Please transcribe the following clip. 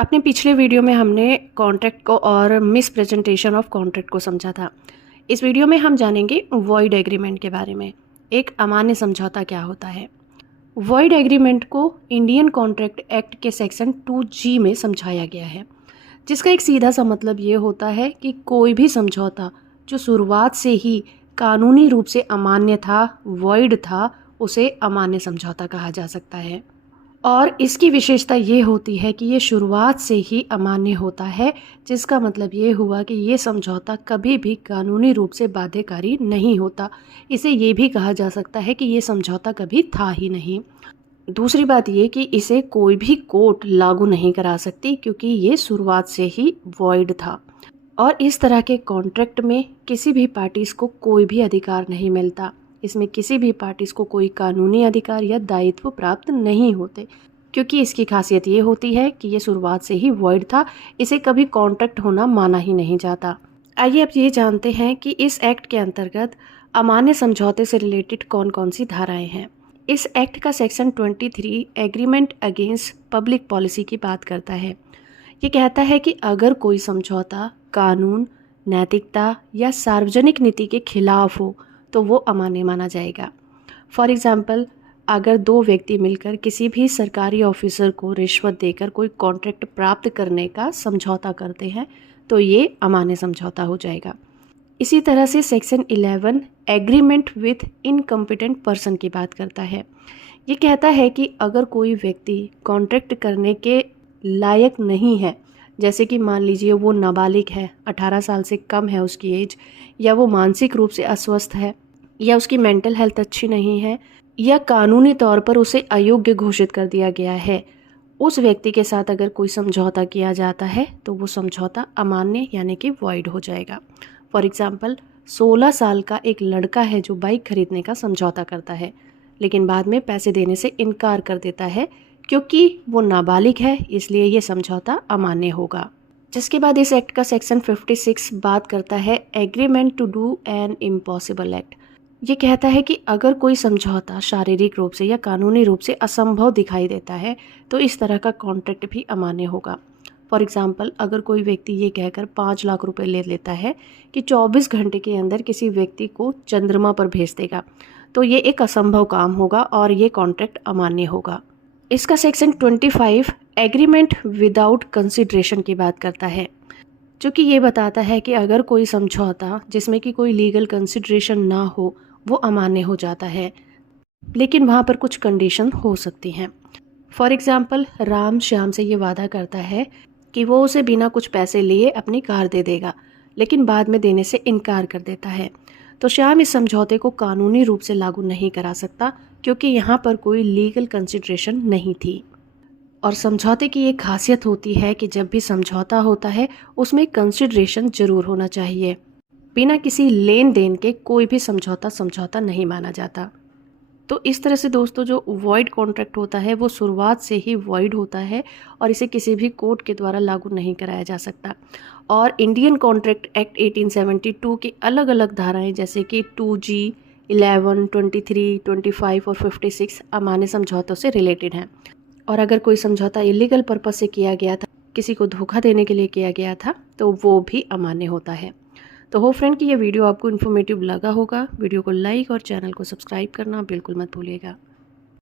अपने पिछले वीडियो में हमने कॉन्ट्रैक्ट को और मिस प्रेजेंटेशन ऑफ कॉन्ट्रैक्ट को समझा था। इस वीडियो में हम जानेंगे वॉइड एग्रीमेंट के बारे में। एक अमान्य समझौता क्या होता है। वॉइड एग्रीमेंट को इंडियन कॉन्ट्रैक्ट एक्ट के सेक्शन 2G में समझाया गया है, जिसका एक सीधा सा मतलब ये होता है कि कोई भी समझौता जो शुरुआत से ही कानूनी रूप से अमान्य था, वॉइड था, उसे अमान्य समझौता कहा जा सकता है। और इसकी विशेषता ये होती है कि ये शुरुआत से ही अमान्य होता है, जिसका मतलब ये हुआ कि ये समझौता कभी भी कानूनी रूप से बाध्यकारी नहीं होता। इसे ये भी कहा जा सकता है कि ये समझौता कभी था ही नहीं। दूसरी बात ये कि इसे कोई भी कोर्ट लागू नहीं करा सकती, क्योंकि ये शुरुआत से ही वॉइड था। और इस तरह के कॉन्ट्रैक्ट में किसी भी पार्टीज को कोई भी अधिकार नहीं मिलता। इसमें किसी भी पार्टीज को कोई कानूनी अधिकार या दायित्व प्राप्त नहीं होते, क्योंकि इसकी खासियत ये होती है कि ये शुरुआत से ही वॉइड था। इसे कभी कॉन्ट्रैक्ट होना माना ही नहीं जाता। आइए अब ये जानते हैं कि इस एक्ट के अंतर्गत अमान्य समझौते से रिलेटेड कौन कौन सी धाराएं हैं। इस एक्ट का section 23 agreement against public policy की बात करता है। ये कहता है कि अगर कोई समझौता कानून, नैतिकता या सार्वजनिक नीति के खिलाफ हो तो वो अमान्य माना जाएगा। फॉर एग्जाम्पल, अगर दो व्यक्ति मिलकर किसी भी सरकारी ऑफिसर को रिश्वत देकर कोई कॉन्ट्रैक्ट प्राप्त करने का समझौता करते हैं तो ये अमान्य समझौता हो जाएगा। इसी तरह से section 11 agreement with incompetent person की बात करता है। ये कहता है कि अगर कोई व्यक्ति कॉन्ट्रैक्ट करने के लायक नहीं है, जैसे कि मान लीजिए वो नाबालिग है, 18 साल से कम है उसकी एज, या वो मानसिक रूप से अस्वस्थ है, या उसकी मेंटल हेल्थ अच्छी नहीं है, या कानूनी तौर पर उसे अयोग्य घोषित कर दिया गया है, उस व्यक्ति के साथ अगर कोई समझौता किया जाता है तो वो समझौता अमान्य यानी कि वॉइड हो जाएगा। फॉर एग्जाम्पल, 16 साल का एक लड़का है जो बाइक खरीदने का समझौता करता है, लेकिन बाद में पैसे देने से इनकार कर देता है क्योंकि वो नाबालिग है, इसलिए ये समझौता अमान्य होगा। जिसके बाद इस एक्ट का सेक्शन 56 बात करता है agreement to do an impossible act. ये कहता है कि अगर कोई समझौता शारीरिक रूप से या कानूनी रूप से असंभव दिखाई देता है तो इस तरह का कॉन्ट्रैक्ट भी अमान्य होगा। फॉर एग्जाम्पल, अगर कोई व्यक्ति ये कहकर 5 लाख रुपए ले लेता है कि 24 घंटे के अंदर किसी व्यक्ति को चंद्रमा पर भेज देगा, तो ये एक असंभव काम होगा और ये कॉन्ट्रैक्ट अमान्य होगा। इसका सेक्शन 25 एग्रीमेंट विदाउट कंसिडरेशन की बात करता है, जो कि ये बताता है कि अगर कोई समझौता जिसमें कि कोई लीगल कंसिडरेशन ना हो वो अमान्य हो जाता है, लेकिन वहाँ पर कुछ कंडीशन हो सकती हैं। फॉर एग्जाम्पल, राम श्याम से ये वादा करता है कि वो उसे बिना कुछ पैसे लिए अपनी कार दे देगा, लेकिन बाद में देने से इनकार कर देता है, तो श्याम इस समझौते को कानूनी रूप से लागू नहीं करा सकता, क्योंकि यहाँ पर कोई लीगल कंसिडरेशन नहीं थी। और समझौते की एक खासियत होती है कि जब भी समझौता होता है उसमें कंसिडरेशन जरूर होना चाहिए। बिना किसी लेन देन के कोई भी समझौता नहीं माना जाता। तो इस तरह से दोस्तों, जो वॉइड कॉन्ट्रैक्ट होता है वो शुरुआत से ही वॉइड होता है और इसे किसी भी कोर्ट के द्वारा लागू नहीं कराया जा सकता। और इंडियन कॉन्ट्रैक्ट एक्ट 1872 की अलग अलग धाराएं जैसे कि 2G, 11, 23, 25 और 56 अमान्य समझौतों से रिलेटेड हैं। और अगर कोई समझौता इलीगल पर्पस से किया गया था, किसी को धोखा देने के लिए किया गया था, तो वो भी अमान्य होता है। तो होप फ्रेंड कि ये वीडियो आपको इन्फॉर्मेटिव लगा होगा। वीडियो को लाइक और चैनल को सब्सक्राइब करना बिल्कुल मत भूलिएगा।